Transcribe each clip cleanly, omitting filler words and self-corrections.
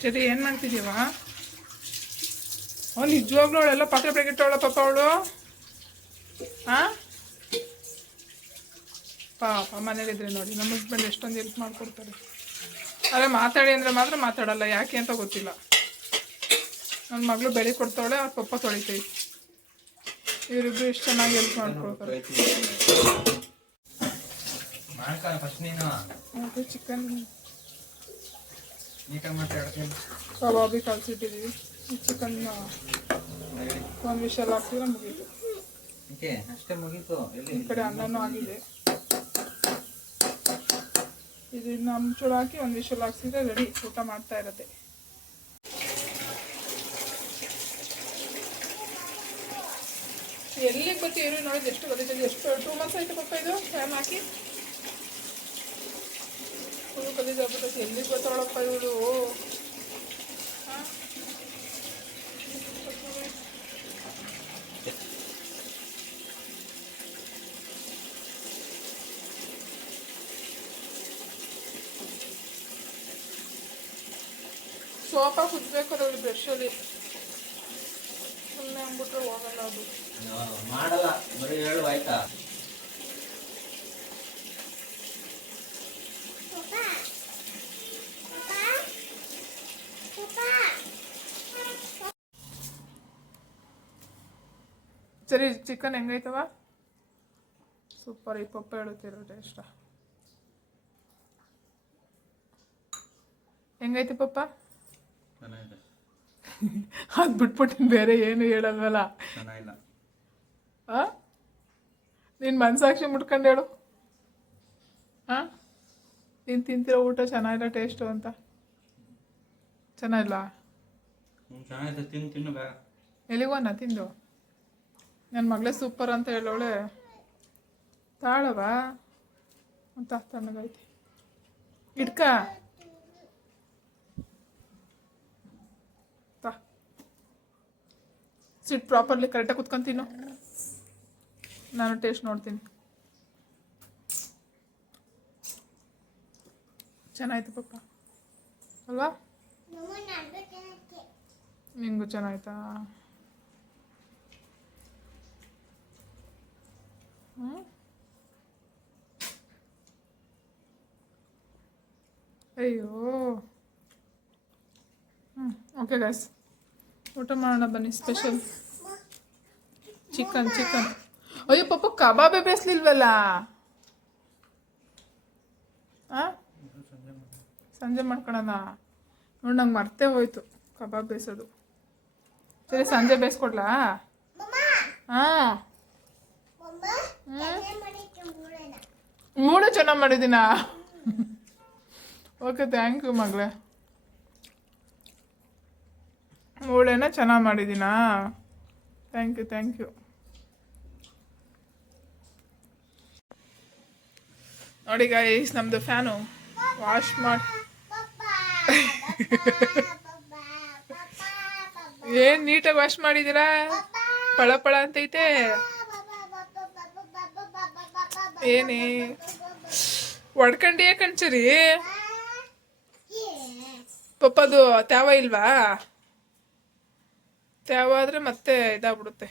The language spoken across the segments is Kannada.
ಸರಿ ಏನು ಮಾಡ್ತಿದ್ದೀವ? ಅವ್ನು ನಿಜವಾಗ್ಲೂ ಅವಳೆಲ್ಲ ಪಾತ್ರೆ ಪ್ಯಾಕೆಟ್ ಪಾಪ ಅವಳು. ಹಾಂ ಪಾಪ ಮನೇಲಿದ್ರೆ ನೋಡಿ ನಮ್ಮ ಹಸ್ಬೆಂಡ್ ಎಷ್ಟೊಂದು ಹೆಲ್ಪ್ ಮಾಡಿಕೊಡ್ತಾರೆ. ಅದೇ ಮಾತಾಡಿ ಅಂದರೆ ಮಾತ್ರ ಮಾತಾಡಲ್ಲ, ಯಾಕೆ ಅಂತ ಗೊತ್ತಿಲ್ಲ. ನನ್ನ ಮಗಳು ಬೆಳೆ ಕೊಡ್ತಾವಳೆ, ಅವ್ರ ಪಪ್ಪ ತೊಳಿತೈತಿ. ಇವರಿಬ್ರು ಎಷ್ಟು ಚೆನ್ನಾಗಿ ಹೆಲ್ಪ್ ಮಾಡ್ಕೊಡ್ತಾರೆ. ಮತ್ತು ಚಿಕನ್ ಕಬಾಬಿ ಕಲಿಸಿಟ್ಟಿದ್ದೀವಿ. ಈ ಚಿಕನ್ ಒಂದು ವಿಷಲ್ ಹಾಕ್ತಿದ್ರೆ ಮುಗೀತು. ಈ ಕಡೆ ಅನ್ನನೂ ಆಗಿದೆ. ಇದು ಇನ್ನು ಹಂಚೂರು ಹಾಕಿ ಒಂದು ವಿಷಲ್ ಹಾಕ್ಸಿದ್ರೆ ರೆಡಿ, ಊಟ ಮಾಡ್ತಾ ಇರತ್ತೆ. ಎಲ್ಲಿಗೆ ಬರ್ತೀವಿ ನೋಡಿದ್ರೆ ಎಷ್ಟು ಗೊತ್ತಿದೆ. ಎಷ್ಟು 2 months ಆಯ್ತು ಪಪ್ಪ ಇದು ಫ್ಯಾನ್ ಹಾಕಿ. ಫುಲ್ ಗಲೀಜ್ ಆಗ್ಬಿಟ್ಟೈತಿ. ಎಲ್ಲಿಗೆ ಬರ್ತಾವಳಪ್ಪ ಇವಳು? ಸೋಪ ಕುದ್ಬೇಕು ಅದ್ರಲ್ಲಿ ಬ್ರಷಲ್ಲಿ. ಸುಮ್ಮನೆ ಅಂದ್ಬಿಟ್ರೆ ಹೋಗಲ್ಲ ಅದು. ಮಾಡಲ್ಲ, ಬರೀ ಹೇಳು ಆಯ್ತಾ. ಸರಿ, ಚಿಕನ್ ಹೆಂಗೈತವ? ಸೂಪರ್. ಈ ಪಪ್ಪ ಹೇಳುತ್ತಿರೋ ಟೇಸ್ಟ ಹೆಂಗೈತೆ ಪಪ್ಪ? ಅದು ಬಿಟ್ಬಿಟ್ಟು ಬೇರೆ ಏನು ಹೇಳಲ್ವಲ್ಲ. ಹಾಂ, ನೀನು ಮನಸಾಕ್ಷಿ ಮುಟ್ಕೊಂಡು ಹೇಳು. ಹಾಂ, ನೀನು ತಿಂತಿರೋ ಊಟ ಚೆನ್ನಾಗಿಲ್ಲ ಟೇಸ್ಟು ಅಂತ. ಚೆನ್ನಾಗಿಲ್ಲ? ಎಲ್ಲಿಗೋನ ತಿಂದು? ನನ್ನ ಮಗಳೇ ಸೂಪರ್ ಅಂತ ಹೇಳೋಳೆ. ತಾಳವಾ ಅಂತ ತಣ್ಣಗೈತಿ. ಇಡ್ಕ ಸಿಟ್ ಪ್ರಾಪರ್ಲಿ ಕರೆಕ್ಟಾಗಿ ಕುತ್ಕೊಂತೀನಿ. ನಾನು ಟೇಸ್ಟ್ ನೋಡ್ತೀನಿ. ಚೆನ್ನಾಯ್ತು ಪಪ್ಪ ಅಲ್ವಾ? ನಿಂಗೂ ಚೆನ್ನಾಯ್ತಾ? ಅಯ್ಯೋ. ಓಕೆ ಗೈಸ್, ಊಟ ಮಾಡೋಣ ಬನ್ನಿ. Special chicken. ಅಯ್ಯೋ ಪಾಪ, ಕಬಾಬೇ ಬೇಯಿಸ್ಲಿಲ್ವಲ್ಲ? ಸಂಜೆ ಮಾಡ್ಕೊಳೋಣ. ನೋಡಿ, ನಂಗೆ ಮರ್ತೇ ಹೋಯ್ತು ಕಬಾಬ್ ಬೇಯಿಸೋದು. ಸರಿ, ಸಂಜೆ ಬೇಯಿಸ್ಕೊಡ್ಲಾ? ಹಾಂ, ಮೂಳೆ ಚೆನ್ನಾಗಿ ಮಾಡಿದ್ದೀನಾ? ಓಕೆ, ಥ್ಯಾಂಕ್ ಯು ಮಗಳೇ. ಮೂಳೆನ ಚೆನ್ನಾಗಿ ಮಾಡಿದ್ದೀನಾ? Thank you. ನೋಡಿ ಗೈಸ್, ನಮ್ಮದು ಫ್ಯಾನು ವಾಶ್ ಮಾಡಿ ಏನು ನೀಟಾಗಿ ವಾಶ್ ಮಾಡಿದ್ದೀರಾ? ಪಳ ಅಂತೈತೆ. ಏನೇ ಹೊಡ್ಕಂಡಿಯೇ ಕಣ್ಸರಿ? ಪಪ್ಪದು ತ್ಯಾವ ಇಲ್ವಾ? ತ್ಯಾವ ಆದರೆ ಮತ್ತೆ ಇದಾಗ್ಬಿಡುತ್ತೆ.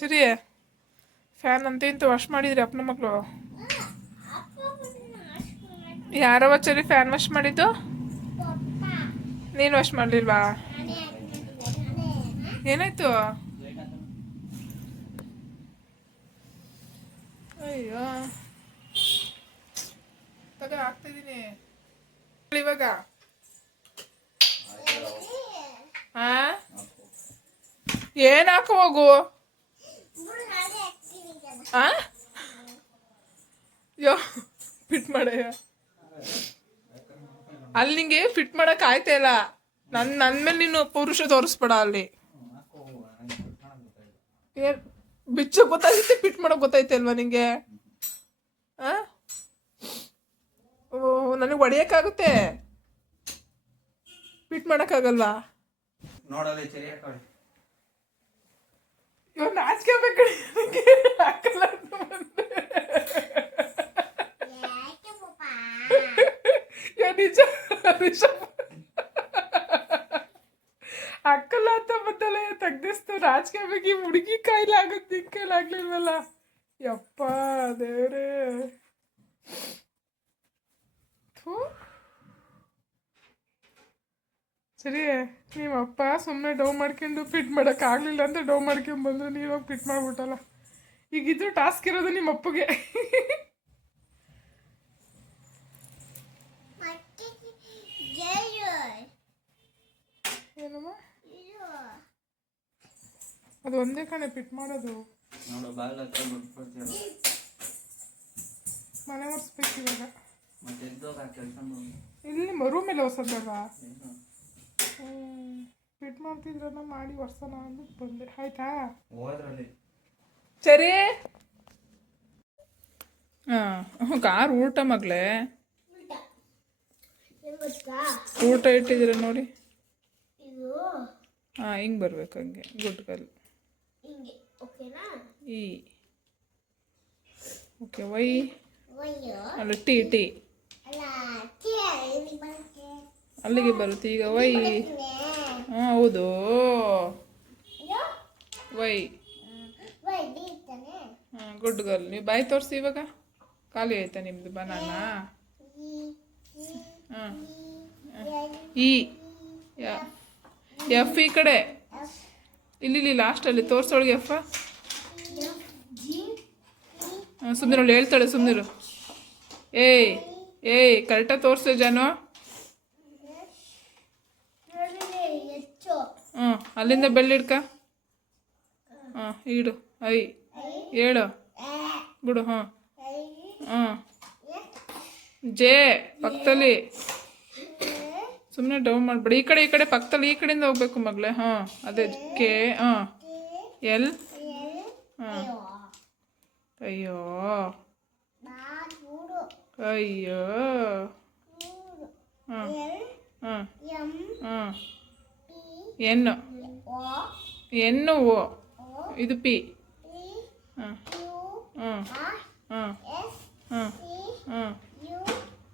ಸರಿ, ಫ್ಯಾನ್ ಅಂತ ಇಂತ ವಾಶ್ ಮಾಡಿದ್ರಿ ಅಪ್ಪನ ಮಕ್ಕಳು? ಯಾರವ ಸರಿ ಫ್ಯಾನ್ ವಾಶ್ ಮಾಡಿದ್ದು? ನೀನು ವಾಶ್ ಮಾಡಲಿಲ್ವಾ? ಏನಾಯ್ತು? ಅಯ್ಯೋ, ತಗ ಹಾಕ್ತಿದ್ದೀನಿ ಇವಾಗ. ಏನ್ ಹಾಕ ಹೋಗು. ಯೋ, ಫಿಟ್ ಮಾಡಯ್ಯ. ಅಲ್ಲಿ ನಿಂಗೆ ಫಿಟ್ ಮಾಡಕ್ ಆಯ್ತಾ ಇಲ್ಲ. ನನ್ನ ಮೇಲೆ ನೀನು ಪುರುಷ ತೋರಿಸ್ಬೇಡ. ಅಲ್ಲಿ ಬಿಚ್ಚ ಗೊತ್ತಾಗುತ್ತೆ, ಫಿಟ್ ಮಾಡಕ್ ಗೊತ್ತೈತೆ ಅಲ್ವಾ ನಿಂಗೆ? ನನಗೆ ಹೊಡಿಯಕ್ಕಾಗುತ್ತೆ, ಫಿಟ್ ಮಾಡಕ್ಕಾಗಲ್ವಾ? ನೋಡಲ್ಲ ಸರಿ. ಇವಾಗ ನಾಚಿಕೆ ಬೇಕು ನಿಜ. ರಿಷಬ್ ಅಕ್ಕಲ್ಲ ಅಂತ ಬಂದಲ್ಲ ತೆಗ್ದಿಸ್ತು ರಾಜಕೀಯ ಬಗ್ಗೆ ಹುಡುಗಿ ಕಾಯಿಲೆ ಆಗುತ್ತೆ ನಿನ್ ಕೈಲಿ ಆಗ್ಲಿಲ್ವಲ್ಲ ಯಪ್ಪ ದೇವ್ರೇ ಥೂ ಸರಿ ನಿಮ್ಮಪ್ಪ ಸುಮ್ಮನೆ ಡೌ ಮಾಡ್ಕೊಂಡು ಫಿಟ್ ಮಾಡೋಕೆ ಆಗಲಿಲ್ಲ ಅಂತ ಡೌ ಮಾಡ್ಕೊಂಡು ಬಂದ್ರು ನೀವಾಗ ಫಿಟ್ ಮಾಡ್ಬಿಟ್ಟಲ್ಲ ಈಗಿದ್ರು ಟಾಸ್ಕ್ ಇರೋದು ನಿಮ್ಮ ಅಪ್ಪಗೆ ಏನಮ್ಮ ಅದು ಒಂದೇ ಕಣೆ ಫಿಟ್ ಮಾಡೋದು ನೋಡು ಬಾಗಿಲು ಹತ್ರ ಬಿಟ್ಬಿಡ್ತೀರ ಮನೆ ಒರೆಸ್ಬೇಕು ಇವಾಗ ಮತ್ತೆ ಎದ್ದೋಗ ಕೆಲಸ ಮಾಡಿ ಇಲ್ಲಿ ರೂಮ್ ಮೇಲೆ ಹೊಸದಾಗ ಫಿಟ್ ಮಾಡ್ತಿದ್ರನ್ನ ಮಾಡಿ ಒರ್ಸೋಣ ಅಂದ್ಬಿಟ್ಟು ಬಂದೆ ಆಯ್ತಾ ಹೋದ್ರಲ್ಲಿ ಸರಿ ಹಾಂ ಕಾರ್ ಊಟ ಮಗಳೇ ಊಟ ಇಟ್ಟಿದ್ದೀರ ನೋಡಿ ಹಾಂ ಹಿಂಗೆ ಬರ್ಬೇಕು ಹಂಗೆ ಗುಡ್ಗಲ್ ಈ ಓಕೆ ವೈ ಅಲ್ಲ ಟಿ ಟಿ ಅಲ್ಲಿಗೆ ಬರುತ್ತೆ ಈಗ ವೈ ಹಾಂ ಹೌದು ವೈ ಹಾಂ ಗುಡ್ ಗರ್ಲ್ ನೀವು ಬಾಯಿ ತೋರಿಸಿ ಇವಾಗ ಖಾಲಿ ಆಯ್ತಾ ನಿಮ್ಮದು ಬನಾನ ಹಾಂ ಈ ಎಫ್ ಈ ಕಡೆ ಇಲ್ಲಿ ಲಾಸ್ಟಲ್ಲಿ ತೋರಿಸೋಳಿಗೆ ಎಫ್ ಹಾಂ ಸುಮ್ಮನೆ ಅವಳು ಹೇಳ್ತಾಳೆ ಸುಮ್ಮನಿರು ಏಯ್ ಕರೆಕ್ಟಾಗಿ ತೋರಿಸು ಜಾನು ಹ್ಞೂ ಅಲ್ಲಿಂದ ಬೆಳ್ಳಿಡ್ಕ ಹಾಂ ಇಡು ಐ ಹೇಳು ಬಿಡು ಹಾಂ ಹಾಂ ಜೆ ಪಕ್ಕದಲ್ಲಿ ಸುಮ್ಮನೆ ಡೌನ್ ಮಾಡಿಬಿಡಿ ಈ ಕಡೆ ಪಕ್ಕದಲ್ಲಿ ಈ ಕಡೆಯಿಂದ ಹೋಗ್ಬೇಕು ಮಗಳೇ ಹಾಂ ಅದೇ ಕೆ ಹಾಂ ಎಲ್ ಹಾಂ ಅಯ್ಯೋ ಅಯ್ಯೋ ಹಾಂ ಹಾಂ ಹಾಂ ಎನ್ನು ಓ ಇದು ಪಿ ಹಾಂ ಹಾಂ ಹಾಂ ಹಾಂ ಹಾಂ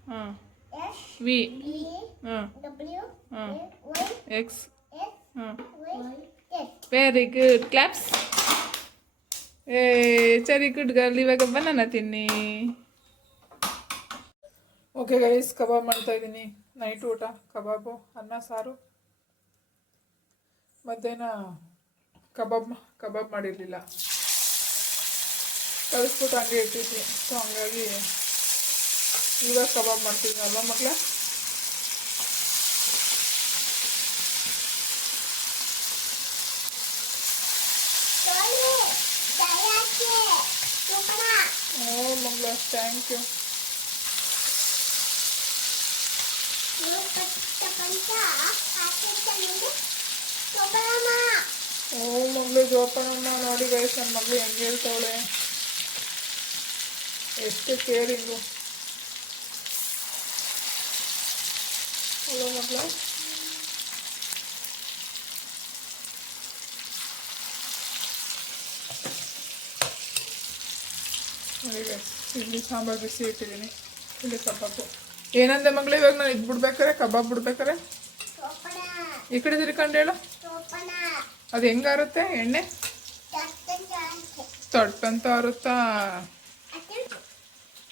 ಹಾಂ ವಿ ಹಾಂ ಹಾಂ ಎಕ್ಸ್ ಹಾಂ very good claps very good girl ಇವಾಗ ಬನಾನ ತಿನ್ನಿ ಓಕೆ ಗೈಸ್ ಕಬಾಬ್ ಮಾಡ್ತಾ ಇದ್ದೀನಿ ನೈಟ್ ಊಟ ಕಬಾಬು ಅನ್ನ ಸಾರು ಮಧ್ಯಾಹ್ನ ಕಬಾಬ್ ಮಾಡಿರಲಿಲ್ಲ ಕಲಿಸ್ಬಿಟ್ಟು ಹಂಗೆ ಇಟ್ಟಿದ್ವಿ ಸೊ ಹಂಗಾಗಿ ಇವಾಗ ಕಬಾಬ್ ಮಾಡ್ತಿದ್ವಿ ಅಲ್ವಾ ಮಕ್ಕಳ ಓ ಮಗಳ ಥ್ಯಾಂಕ್ ಯು ಓ ಮಗಳು ಜೋಪಾನಮ್ಮ ನೋಡಿ ಗೈಸ್ ನನ್ನ ಮಗಳು ಹೆಂಗೆ ಹೇಳ್ತಾವಳೆ ಎಷ್ಟು ಕೇರಿಂಗು ಹಲೋ ಮಗಳ ಇಲ್ಲಿ ಸಾಂಬಾರು ಬಿಸಿ ಇಟ್ಟಿದ್ದೀನಿ ಇಲ್ಲಿ ಕಬಾಬು ಏನಂದೆ ಮಗಳೇ ಇವಾಗ ನಾನು ಇದು ಬಿಡ್ಬೇಕಾರೆ ಕಬಾಬ್ ಬಿಡ್ಬೇಕಾರೆ ಈ ಕಡೆ ತಿರ್ಕೊಂಡು ಹೇಳು ಅದು ಹೆಂಗಾರುತ್ತೆ ಎಣ್ಣೆ ತೊಟ್ಟಂತ ಆರುತ್ತಾ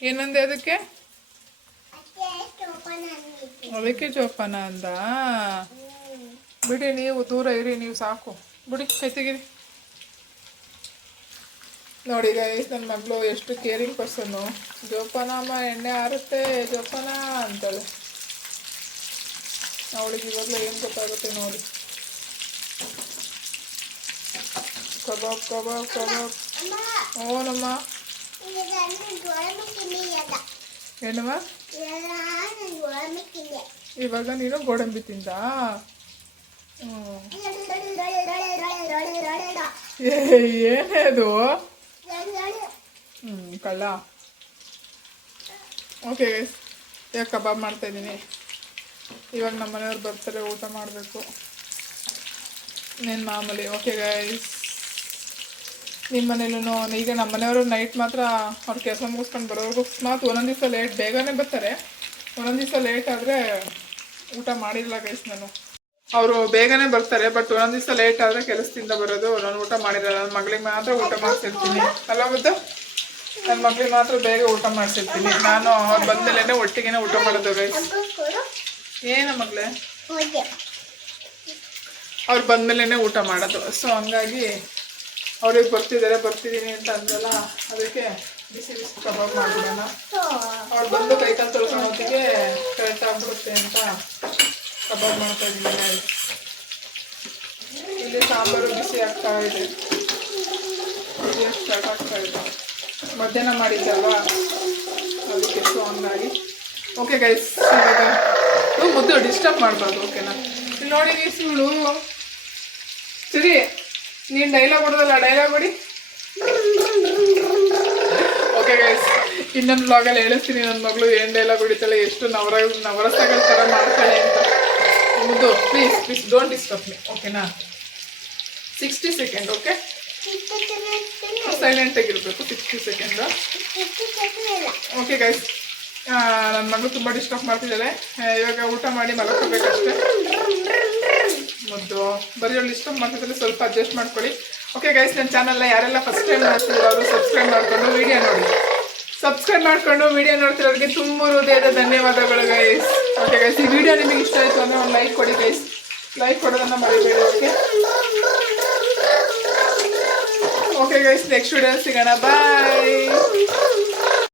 ಏನಂದೆ ಅದಕ್ಕೆ ಜೋಪಾನ ಅಂದ ಬಿಡಿ ನೀವು ದೂರ ಇರಿ ನೀವು ಸಾಕು ಬಿಡಿ ಕೈ ತೆಗೀರಿ ನೋಡಿ ಗೈಸ್ ನನ್ನ ಮಗಳು ಎಷ್ಟು ಕೇರಿಂಗ್ ಪರ್ಸನ್ನು ಜೋಪಾನ ಅಮ್ಮ ಎಣ್ಣೆ ಆರುತ್ತೆ ಜೋಪಾನ ಅಂತಾಳೆ ಅವಳಿಗೆ ಇವಾಗಲೂ ಏನು ಗೊತ್ತಾಗುತ್ತೆ ನೋಡಿ ಕಬಾಬ್ ಓನಮ್ಮ ಏನಮ್ಮ ಇವಾಗ ನೀನು ಗೋಡಂಬಿ ತಿಂದ ಏನೇ ಅದು ಕಳ್ಳ ಓಕೆ ಯಾಕೆ ಕಬಾಬ್ ಮಾಡ್ತಾಯಿದ್ದೀನಿ ಇವಾಗ ನಮ್ಮ ಮನೆಯವ್ರು ಬರ್ತಾರೆ ಊಟ ಮಾಡಬೇಕು ಇನ್ನೇನು ಮಾಮೂಲಿ ಓಕೆ ಗೈಸ್ ನಿಮ್ಮ ಮನೇಲೂ ಈಗ ನಮ್ಮ ಮನೆಯವರು ನೈಟ್ ಮಾತ್ರ ಅವ್ರ ಕೆಲಸ ಮುಗಿಸ್ಕೊಂಡು ಬರೋರ್ಗು ಅಕಸ್ಮಾತ್ ಒಂದೊಂದು ದಿವಸ ಲೇಟ್ ಬೇಗನೆ ಬರ್ತಾರೆ ಒಂದೊಂದು ದಿವಸ ಲೇಟ್ ಆದರೆ ಊಟ ಮಾಡಿಲ್ಲ ಗೈಸ್ ನಾನು. ಅವರು ಬೇಗನೆ ಬರ್ತಾರೆ, ಬಟ್ ಒಂದೊಂದು ದಿವಸ ಲೇಟ್ ಆದರೆ ಕೆಲಸದಿಂದ ಬರೋದು. ನಾನು ಊಟ ಮಾಡಿರಲ್ಲ, ನನ್ನ ಮಗಳಿಗೆ ಮಾತ್ರ ಊಟ ಮಾಡಿಸಿರ್ತೀನಿ ಅಲ್ಲ ಮುದ್ದು. ನನ್ನ ಮಗಳಿಗೆ ಮಾತ್ರ ಬೇಗ ಊಟ ಮಾಡಿಸಿರ್ತೀನಿ ನಾನು. ಅವ್ರು ಬಂದಮೇಲೆ ಒಟ್ಟಿಗೆನೆ ಊಟ ಮಾಡೋದು ಗೈಸ್. ಏನ ಮಗಳೇ, ಅವ್ರು ಬಂದಮೇಲೆ ಊಟ ಮಾಡೋದು. ಸೊ ಹಂಗಾಗಿ ಅವ್ರಿಗೆ ಬರ್ತಿದ್ದೀನಿ ಅಂತ ಅಂದಲ್ಲ, ಅದಕ್ಕೆ ಬಿಸಿ ಬಿಸಿ ಕಬಾಬ್ ಮಾಡಿಬಿಡೋಣ. ಅವ್ರು ಬಂದು ಕೈಕಾಲು ತೊಳ್ಕೊಂಡು ಹೊತ್ತಿಗೆ ಕರೆಕ್ಟ್ ಆಗ್ಬಿಡುತ್ತೆ ಅಂತ ಕಬಾಬ್ ಮಾಡ್ತಾ ಇದ್ದೀನಿ. ಇಲ್ಲಿ ಸಾಂಬಾರು ಬಿಸಿ ಆಗ್ತಾ ಇದೆ, ಸ್ಟಾರ್ಟ್ ಆಗ್ತಾ ಇದೆ. ಮಧ್ಯಾಹ್ನ ಮಾಡಿದ್ದಲ್ವಾ ಅದಕ್ಕೆ. ಸೊ ಹಂಗಾಗಿ ಓಕೆ ಗೈಸ್, ಇವಾಗ ಮುದ್ದು ಡಿಸ್ಟರ್ಬ್ ಮಾಡಬಾರ್ದು ಓಕೆನಾ. ಇಲ್ಲಿ ನೋಡಿ ಗೈಸ್, ಇವಳು ಸರಿ ನೀನು ಡೈಲಾಗ್ ಹೊಡೆದಲ್ಲ, ಡೈಲಾಗ್ ಹೊಡಿ. ಓಕೆ ಗೈಸ್, ಇನ್ನೊಂದು ಬ್ಲಾಗಲ್ಲಿ ಹೇಳಿಸ್ತೀನಿ ನನ್ನ ಮಗಳು ಏನು ಡೈಲಾಗ್ ಹೊಡಿತಾಳೆ, ಎಷ್ಟು ನವರಸಗಳ ಥರ ಮಾಡ್ತಾಳೆ ಅಂತ. ಮುದ್ದು ಪ್ಲೀಸ್ ಡೋಂಟ್ ಡಿಸ್ಟರ್ಬ್ ಮೀ ಓಕೆನಾ. 60 ಸೆಕೆಂಡ್ ಓಕೆ, ಸೈಲೆಂಟ್ ಆಗಿರ್ಬೇಕು 60 ಸೆಕೆಂಡ್. ಓಕೆ ಗೈಸ್, ನನ್ನ ಮಗಳು ತುಂಬ ಡಿಸ್ಟರ್ಬ್ ಮಾಡ್ತಿದ್ದಾಳೆ. ಇವಾಗ ಊಟ ಮಾಡಿ ಮಲಕೋಬೇಕಷ್ಟೇ. ಮುದ್ದು ಬರೀ ಅವಳು ಡಿಸ್ಟರ್ಬ್ ಮಾಡ್ತಿದ್ದಾಳೆ, ಸ್ವಲ್ಪ ಅಡ್ಜಸ್ಟ್ ಮಾಡ್ಕೊಳ್ಳಿ. ಓಕೆ ಗೈಸ್, ನನ್ನ ಚಾನಲ್ನ ಯಾರೆಲ್ಲ ಫಸ್ಟ್ ಟೈಮ್ ನೋಡ್ತಿದ್ರು ಅವರು ಸಬ್ಸ್ಕ್ರೈಬ್ ಮಾಡಿಕೊಂಡು ವಿಡಿಯೋ ನೋಡಿ. ಸಬ್ಸ್ಕ್ರೈಬ್ ಮಾಡಿಕೊಂಡು ವಿಡಿಯೋ ನೋಡ್ತಿರೋರಿಗೆ ತುಂಬ ಹೃದಯದ ಧನ್ಯವಾದಗಳು ಗೈಸ್. ಓಕೆ ಗೈಸ್, ಈ ವಿಡಿಯೋ ನಿಮಗೆ ಇಷ್ಟ ಆಯಿತು ಅಂದರೆ ಒಂದು ಲೈಕ್ ಕೊಡಿ ಗೈಸ್. ಲೈಕ್ ಕೊಡೋದನ್ನು ಮರಿಬೇಡಿ okay. Okay guys, next video ಸಿಗೋಣ, ಬಾಯ್.